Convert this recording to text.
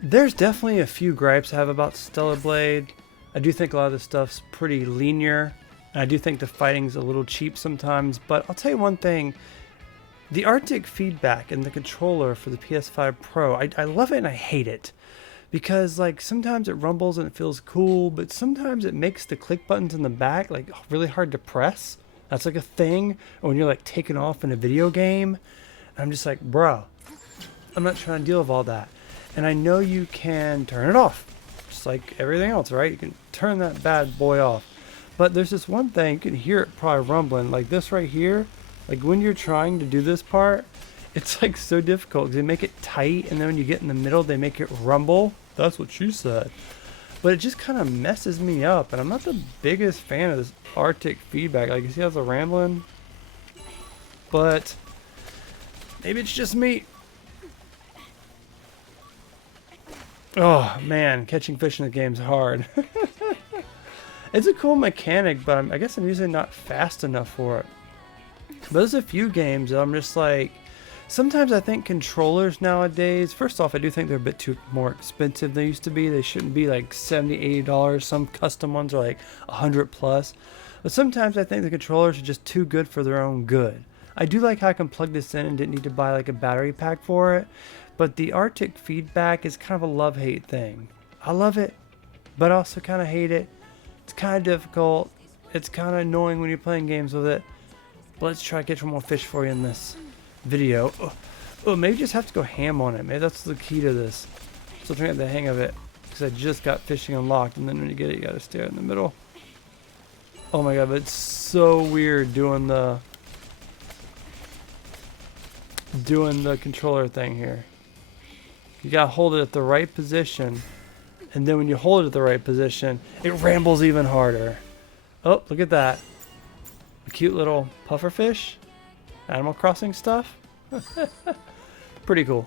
There's definitely a few gripes I have about Stellar Blade. I do think a lot of the stuff's pretty linear, and I do think the fighting's a little cheap sometimes, but I'll tell you one thing. The Arctic feedback in the controller for the PS5 Pro, I love it and I hate it. Because like sometimes it rumbles and it feels cool, but sometimes it makes the click buttons in the back like really hard to press. That's like a thing when you're like taking off in a video game. I'm just like, bro, I'm not trying to deal with all that. And I know you can turn it off, just like everything else, right? You can turn that bad boy off. But there's this one thing, you can hear it probably rumbling, like this right here. Like when you're trying to do this part, it's like so difficult because they make it tight, and then when you get in the middle, they make it rumble. That's what she said. But it just kind of messes me up, and I'm not the biggest fan of this Arctic feedback. Like you see how it's a rambling, but maybe it's just me. Oh man, catching fish in the game's hard. It's a cool mechanic, but I guess I'm usually not fast enough for it. But there's a few games that I'm just like, sometimes I think controllers nowadays, first off, I do think they're a bit too more expensive than they used to be. They shouldn't be like $70, $80. Some custom ones are like 100 plus. But sometimes I think the controllers are just too good for their own good. I do like how I can plug this in and didn't need to buy like a battery pack for it. But the Arctic feedback is kind of a love-hate thing. I love it, but I also kind of hate it. It's kind of difficult. It's kind of annoying when you're playing games with it. But let's try to get some more fish for you in this video. Oh, maybe just have to go ham on it. Maybe that's the key to this. Still trying to get the hang of it, because I just got fishing unlocked, and then when you get it, you gotta stare in the middle. Oh my god, but it's so weird doing the controller thing here. You gotta hold it at the right position, and then when you hold it at the right position, it rambles even harder. Oh, look at that. A cute little pufferfish. Animal Crossing stuff. Pretty cool.